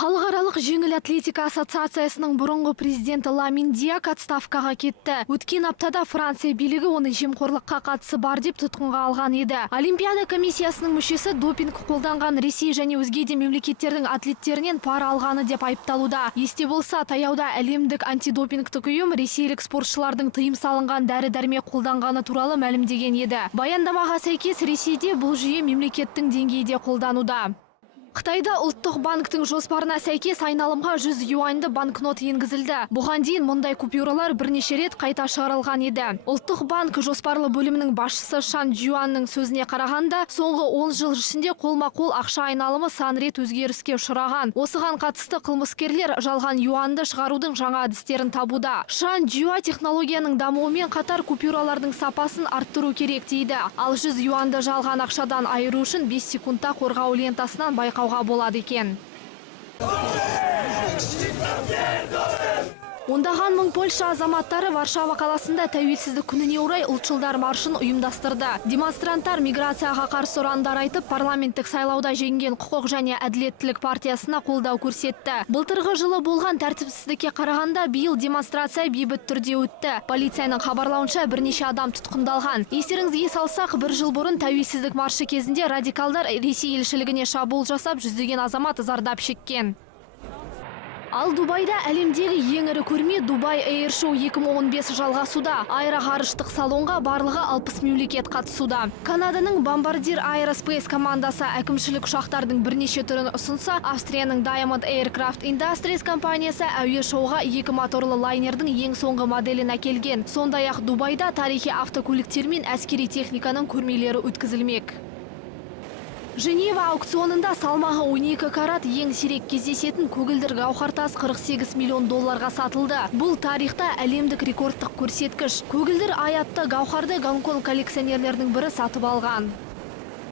Халықаралық жеңіл атлетика ассоциациясының бұрынғы президенті Ламин Диак отставкаға кетті. Өткен аптада Франция билігі оны жемқорлыққа қатысы бар деп тұтқынға алған еді. Олимпиада комиссиясының мүшесі допинг қолданған Ресей және өзге де мемлекеттердің атлеттерінен пара алғаны деп айыпталуда. Есте болса, таяуда әлемдік антидопингтік ұйым ресейлік спортшылардың тыйым салынған дәрі-дәрмек қолданғаны туралы мәлімдеген еді. Баяндамаға сәйкес, Ресейде бұл жүйе мемлекеттің деңгейде қолдануда. Қытайда ұлттық банктың жоспарына сәйкес айналымға 100 юаньды банкнот енгізілді. Бұған дейін мұндай купюралар бірнеше рет қайта шығарылған еді. Ұлттық банк жоспарлы бөлімінің басшысы Шан Жуанның сөзіне қарағанда, соңғы 10 жыл ішінде қолма-қол ақша айналымы сан рет өзгеріске ұшыраған. Осыған қатысты қылмыскерлер жалған юаньды шығарудың жаңа әдістерін табуда. Шан Жуа технологияның дамуымен қатар купюралардың сапасын арттыру керек дейді. Ал 100 юаньды жалған ақшадан айыру үшін 5 секундта қорғау лентасынан байқауға болады екен. Ондаған мың Польша азаматтары Варшава қаласында тәуелсіздік күніне орай ұлтшылдар маршын ұйымдастырды. Демонстранттар миграцияға қарсы ұрандар айтып, парламенттік сайлауда жеңген құқық және әділеттілік партиясына қолдау көрсетті. Былтырғы жылы болған тәртіпсіздікке қарағанда биыл демонстрация бейбіт түрде өтті. Полицияның хабарлауынша бірнеше адам тұтқындалған. Естеріңізге салсақ, бір жыл бұрын тәуелсіздік маршы кезінде радикалдар Ресей елшілігіне шабуыл жасап, жүздеген азамат зардап шеккен. Ал Дубайда әлемдегі ең ірі көрме Дубай Air Show 2015 жалғасуда. Аэроғарыштық салонға барлығы 60 мемлекет қатысуда. Канаданың Bombardier Aerospace командасы әкімшілік ұшақтардың бірнеше түрін ұсынса, Австрияның Diamond Aircraft Industries компаниясы әуе шоуға 2 моторлы лайнердің ең соңғы моделін әкелген. Сондай-ақ Дубайда тарихи автокөліктер мен әскери техниканың көрмелері өткізілмек. Женева аукционында салмағы 12 карат ең сирек кездесетін көгілдір гауһартас 48 миллион долларға сатылды. Бұл тарихта әлемдік рекордтық көрсеткіш. Көгілдір аятты гауһарды Гонконг коллекционерлердің бірі сатып алған.